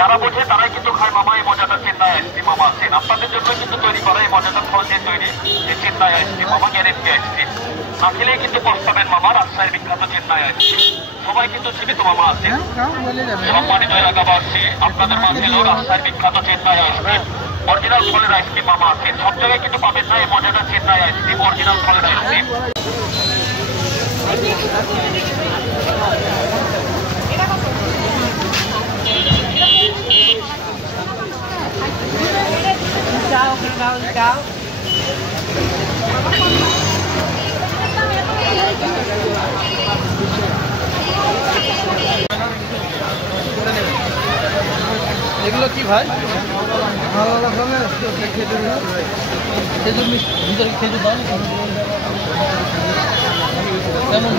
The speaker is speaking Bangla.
যারা বোঝে তারাই কিন্তু খায় মামা। এই মজাদার চেন্নাই আইসক্রিম মামা আছেন আপনাদের জন্য কিন্তু তৈরি করা, এই মজাদার ফল দিয়ে তৈরি এই চেন্নাই আইসক্রিম মামা, গ্যারেন্টি আইসক্রিম। না খেলেই কিন্তু পস্তাবেন মামা। রাজশাহীর বিখ্যাত চেন্নাই আইসক্রিম, সবাই কিন্তু জীবিত মামা আছেন। সম্মানিত এলাকাবাসী, আপনাদের মাঝে এলো রাজশাহীর বিখ্যাত চেন্নাই আইসক্রিম, অরিজিনাল ফলের আইসক্রিম মামা আছেন। সব জায়গায় কিন্তু পাবেন না এই মজাদার চেন্নাই আইসক্রিম, অরিজিনাল ফলের আইসক্রিম। এগুলো কি ভাই? ভালো রকমের খেতে ভিতরে খেতে দাও কেমন?